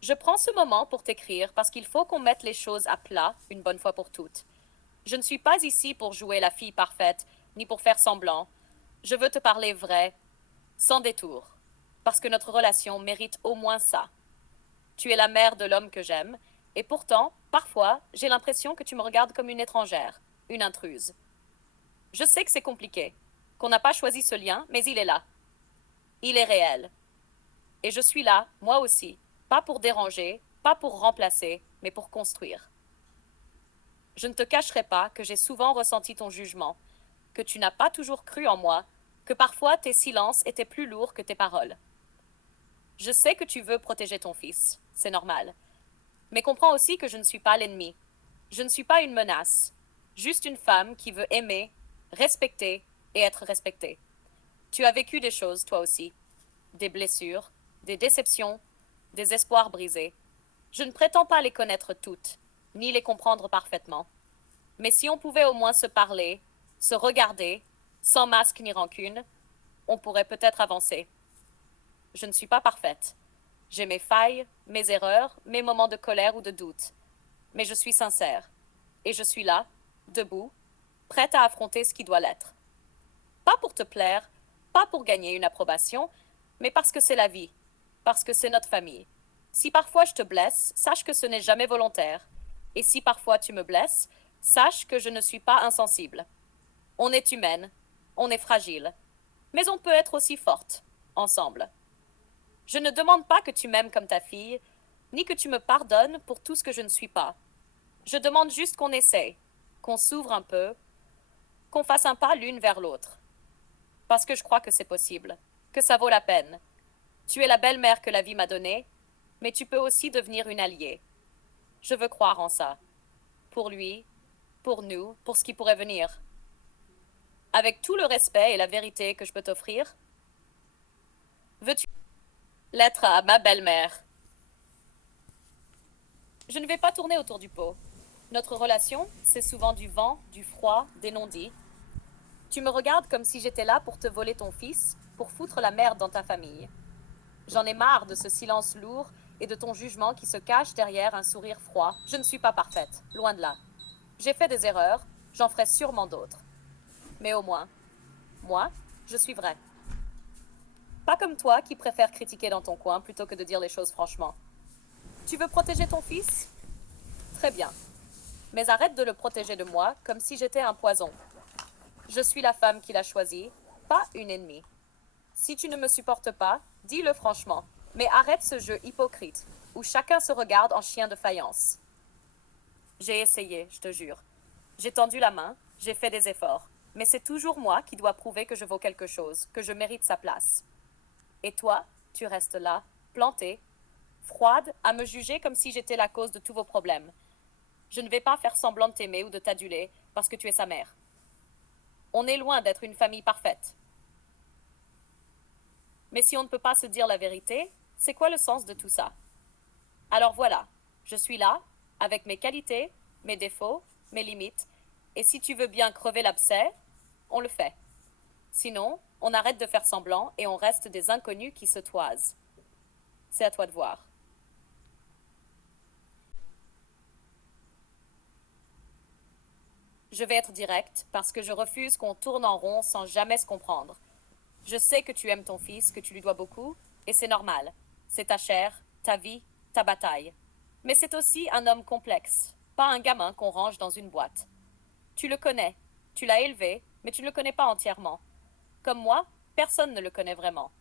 Je prends ce moment pour t'écrire parce qu'il faut qu'on mette les choses à plat une bonne fois pour toutes. Je ne suis pas ici pour jouer la fille parfaite, ni pour faire semblant. Je veux te parler vrai, sans détour, parce que notre relation mérite au moins ça. Tu es la mère de l'homme que j'aime, et pourtant, parfois, j'ai l'impression que tu me regardes comme une étrangère, une intruse. Je sais que c'est compliqué, qu'on n'a pas choisi ce lien, mais il est là. Il est réel. Et je suis là, moi aussi, pas pour déranger, pas pour remplacer, mais pour construire. Je ne te cacherai pas que j'ai souvent ressenti ton jugement, que tu n'as pas toujours cru en moi, que parfois tes silences étaient plus lourds que tes paroles. Je sais que tu veux protéger ton fils, c'est normal. Mais comprends aussi que je ne suis pas l'ennemi. Je ne suis pas une menace. Juste une femme qui veut aimer, respecter et être respectée. Tu as vécu des choses, toi aussi. Des blessures, des déceptions, des espoirs brisés. Je ne prétends pas les connaître toutes, ni les comprendre parfaitement. Mais si on pouvait au moins se parler, se regarder, sans masque ni rancune, on pourrait peut-être avancer. Je ne suis pas parfaite. J'ai mes failles, mes erreurs, mes moments de colère ou de doute. Mais je suis sincère. Et je suis là, debout, prête à affronter ce qui doit l'être. Pas pour te plaire, pas pour gagner une approbation, mais parce que c'est la vie, parce que c'est notre famille. Si parfois je te blesse, sache que ce n'est jamais volontaire. Et si parfois tu me blesses, sache que je ne suis pas insensible. On est humaine, on est fragile, mais on peut être aussi forte, ensemble. Je ne demande pas que tu m'aimes comme ta fille, ni que tu me pardonnes pour tout ce que je ne suis pas. Je demande juste qu'on essaie, qu'on s'ouvre un peu, qu'on fasse un pas l'une vers l'autre. Parce que je crois que c'est possible, que ça vaut la peine. Tu es la belle-mère que la vie m'a donnée, mais tu peux aussi devenir une alliée. Je veux croire en ça. Pour lui, pour nous, pour ce qui pourrait venir. Avec tout le respect et la vérité que je peux t'offrir, veux-tu l'être à ma belle-mère? Je ne vais pas tourner autour du pot. Notre relation, c'est souvent du vent, du froid, des non-dits. Tu me regardes comme si j'étais là pour te voler ton fils, pour foutre la merde dans ta famille. J'en ai marre de ce silence lourd et de ton jugement qui se cache derrière un sourire froid. Je ne suis pas parfaite, loin de là. J'ai fait des erreurs, j'en ferai sûrement d'autres. Mais au moins, moi, je suis vraie. Pas comme toi qui préfère critiquer dans ton coin plutôt que de dire les choses franchement. Tu veux protéger ton fils? Très bien. Mais arrête de le protéger de moi comme si j'étais un poison. Je suis la femme qu'il a choisie, pas une ennemie. Si tu ne me supportes pas, dis-le franchement. Mais arrête ce jeu hypocrite, où chacun se regarde en chien de faïence. J'ai essayé, je te jure. J'ai tendu la main, j'ai fait des efforts. Mais c'est toujours moi qui dois prouver que je vaux quelque chose, que je mérite sa place. Et toi, tu restes là, plantée, froide, à me juger comme si j'étais la cause de tous vos problèmes. Je ne vais pas faire semblant de t'aimer ou de t'aduler parce que tu es sa mère. On est loin d'être une famille parfaite. Mais si on ne peut pas se dire la vérité, c'est quoi le sens de tout ça? Alors voilà, je suis là, avec mes qualités, mes défauts, mes limites, et si tu veux bien crever l'abcès, on le fait. Sinon, on arrête de faire semblant et on reste des inconnus qui se toisent. C'est à toi de voir. Je vais être directe parce que je refuse qu'on tourne en rond sans jamais se comprendre. Je sais que tu aimes ton fils, que tu lui dois beaucoup, et c'est normal. C'est ta chair, ta vie, ta bataille. Mais c'est aussi un homme complexe, pas un gamin qu'on range dans une boîte. Tu le connais, tu l'as élevé, mais tu ne le connais pas entièrement. Comme moi, personne ne le connaît vraiment.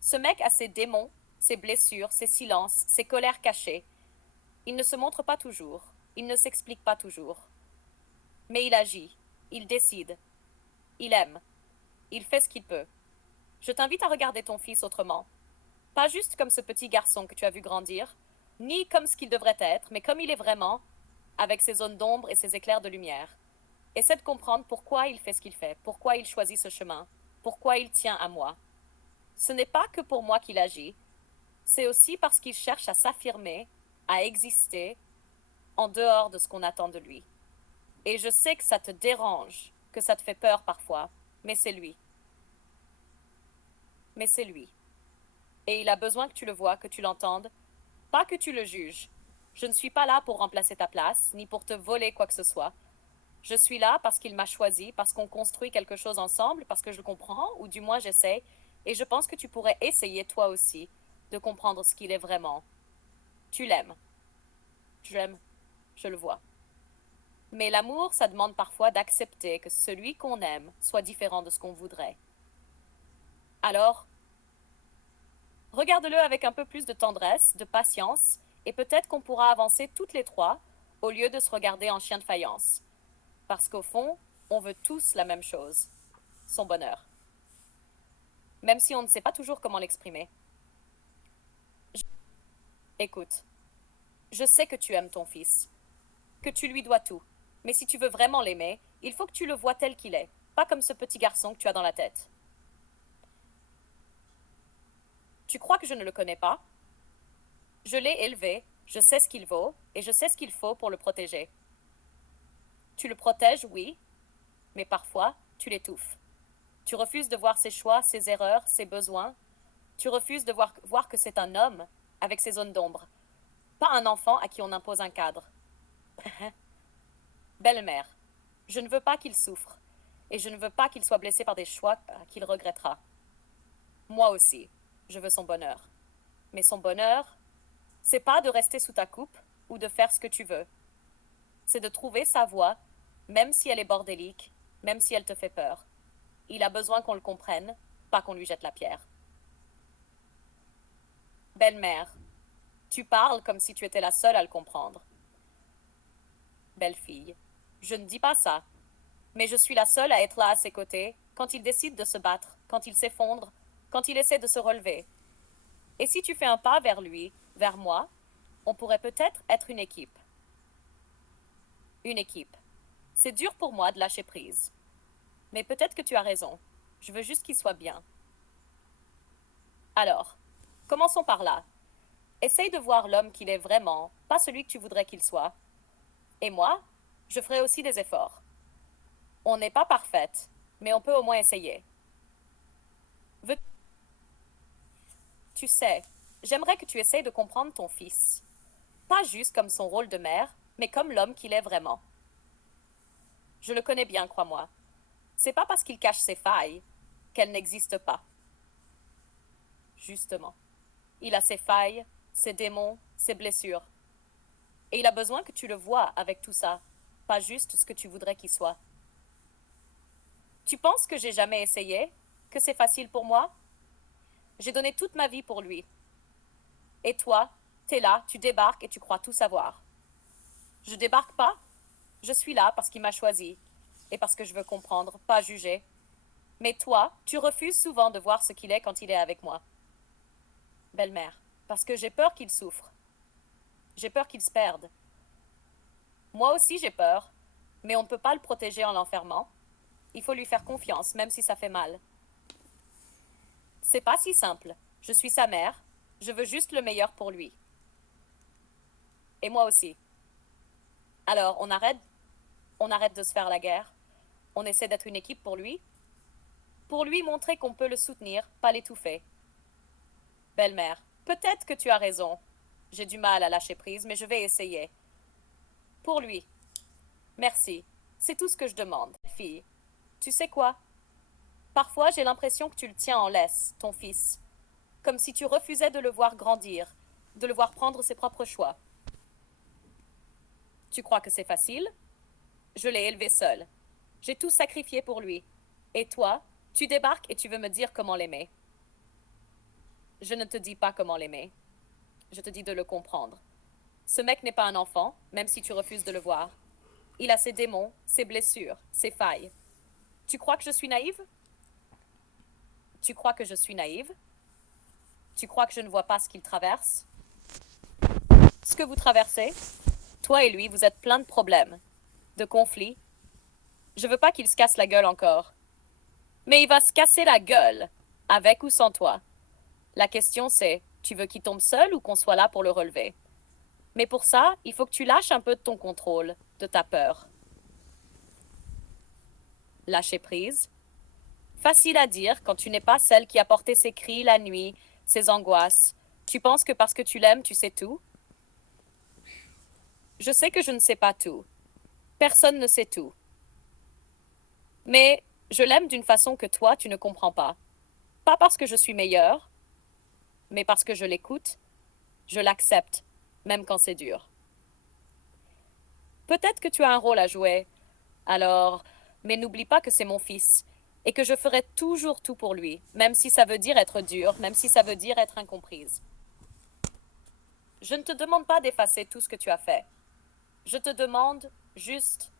Ce mec a ses démons, ses blessures, ses silences, ses colères cachées. Il ne se montre pas toujours, il ne s'explique pas toujours. Mais il agit, il décide, il aime, il fait ce qu'il peut. Je t'invite à regarder ton fils autrement. Pas juste comme ce petit garçon que tu as vu grandir, ni comme ce qu'il devrait être, mais comme il est vraiment, avec ses zones d'ombre et ses éclairs de lumière. Essaie de comprendre pourquoi il fait ce qu'il fait, pourquoi il choisit ce chemin, pourquoi il tient à moi. Ce n'est pas que pour moi qu'il agit, c'est aussi parce qu'il cherche à s'affirmer, à exister, en dehors de ce qu'on attend de lui. Et je sais que ça te dérange, que ça te fait peur parfois, mais c'est lui. Mais c'est lui. Et il a besoin que tu le vois, que tu l'entendes, Pas que tu le juges. Je ne suis pas là pour remplacer ta place, ni pour te voler quoi que ce soit. Je suis là parce qu'il m'a choisi, parce qu'on construit quelque chose ensemble, parce que je le comprends, ou du moins j'essaie, et je pense que tu pourrais essayer toi aussi de comprendre ce qu'il est vraiment. Tu l'aimes. Je l'aime. Je le vois. Mais l'amour, ça demande parfois d'accepter que celui qu'on aime soit différent de ce qu'on voudrait. Alors, regarde-le avec un peu plus de tendresse, de patience, et peut-être qu'on pourra avancer toutes les trois au lieu de se regarder en chien de faïence. Parce qu'au fond, on veut tous la même chose, son bonheur. Même si on ne sait pas toujours comment l'exprimer. Écoute, je sais que tu aimes ton fils, que tu lui dois tout. Mais si tu veux vraiment l'aimer, il faut que tu le vois tel qu'il est, pas comme ce petit garçon que tu as dans la tête. Tu crois que je ne le connais pas? Je l'ai élevé, je sais ce qu'il vaut, et je sais ce qu'il faut pour le protéger. Tu le protèges, oui, mais parfois, tu l'étouffes. Tu refuses de voir ses choix, ses erreurs, ses besoins. Tu refuses de voir que c'est un homme avec ses zones d'ombre, pas un enfant à qui on impose un cadre. Belle-mère, je ne veux pas qu'il souffre, et je ne veux pas qu'il soit blessé par des choix qu'il regrettera. Moi aussi, je veux son bonheur. Mais son bonheur, c'est pas de rester sous ta coupe ou de faire ce que tu veux. C'est de trouver sa voie, même si elle est bordélique, même si elle te fait peur. Il a besoin qu'on le comprenne, pas qu'on lui jette la pierre. Belle-mère, tu parles comme si tu étais la seule à le comprendre. Belle-fille, je ne dis pas ça, mais je suis la seule à être là à ses côtés quand il décide de se battre, quand il s'effondre, quand il essaie de se relever. Et si tu fais un pas vers lui, vers moi, on pourrait peut-être être une équipe. Une équipe. C'est dur pour moi de lâcher prise. Mais peut-être que tu as raison. Je veux juste qu'il soit bien. Alors, commençons par là. Essaye de voir l'homme qu'il est vraiment, pas celui que tu voudrais qu'il soit. Et moi, je ferai aussi des efforts. On n'est pas parfaite, mais on peut au moins essayer. Veux- Tu sais, j'aimerais que tu essayes de comprendre ton fils. Pas juste comme son rôle de mère, mais comme l'homme qu'il est vraiment. Je le connais bien, crois-moi. C'est pas parce qu'il cache ses failles qu'elles n'existent pas. Justement. Il a ses failles, ses démons, ses blessures. Et il a besoin que tu le vois avec tout ça, pas juste ce que tu voudrais qu'il soit. Tu penses que j'ai jamais essayé? Que c'est facile pour moi? J'ai donné toute ma vie pour lui. Et toi, t'es là, tu débarques et tu crois tout savoir. Je débarque pas? Je suis là parce qu'il m'a choisi. Et parce que je veux comprendre, pas juger. Mais toi, tu refuses souvent de voir ce qu'il est quand il est avec moi. Belle-mère, parce que j'ai peur qu'il souffre. J'ai peur qu'il se perde. Moi aussi j'ai peur, mais on ne peut pas le protéger en l'enfermant. Il faut lui faire confiance, même si ça fait mal. C'est pas si simple. Je suis sa mère. Je veux juste le meilleur pour lui. Et moi aussi. Alors, on arrête de se faire la guerre. On essaie d'être une équipe pour lui. Pour lui montrer qu'on peut le soutenir, pas l'étouffer. Belle-mère, peut-être que tu as raison. J'ai du mal à lâcher prise, mais je vais essayer. Pour lui. Merci. C'est tout ce que je demande. Fille, tu sais quoi? Parfois, j'ai l'impression que tu le tiens en laisse, ton fils. Comme si tu refusais de le voir grandir, de le voir prendre ses propres choix. Tu crois que c'est facile? Je l'ai élevé seul. J'ai tout sacrifié pour lui. Et toi, tu débarques et tu veux me dire comment l'aimer. Je ne te dis pas comment l'aimer. Je te dis de le comprendre. Ce mec n'est pas un enfant, même si tu refuses de le voir. Il a ses démons, ses blessures, ses failles. Tu crois que je suis naïve? Tu crois que je suis naïve? Tu crois que je ne vois pas ce qu'il traverse? Ce que vous traversez? Toi et lui, vous êtes plein de problèmes, de conflits. Je veux pas qu'il se casse la gueule encore. Mais il va se casser la gueule, avec ou sans toi. La question c'est, tu veux qu'il tombe seul ou qu'on soit là pour le relever? Mais pour ça, il faut que tu lâches un peu de ton contrôle, de ta peur. Lâcher prise? Facile à dire quand tu n'es pas celle qui a porté ses cris la nuit, ses angoisses. Tu penses que parce que tu l'aimes, tu sais tout? Je sais que je ne sais pas tout. Personne ne sait tout. Mais je l'aime d'une façon que toi, tu ne comprends pas. Pas parce que je suis meilleure, mais parce que je l'écoute, je l'accepte, même quand c'est dur. Peut-être que tu as un rôle à jouer, alors, mais n'oublie pas que c'est mon fils, et que je ferai toujours tout pour lui, même si ça veut dire être dur, même si ça veut dire être incomprise. Je ne te demande pas d'effacer tout ce que tu as fait. Je te demande juste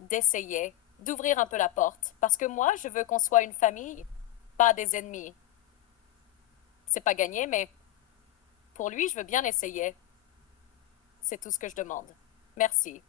d'essayer, d'ouvrir un peu la porte, parce que moi, je veux qu'on soit une famille, pas des ennemis. C'est pas gagné, mais pour lui, je veux bien essayer. C'est tout ce que je demande. Merci.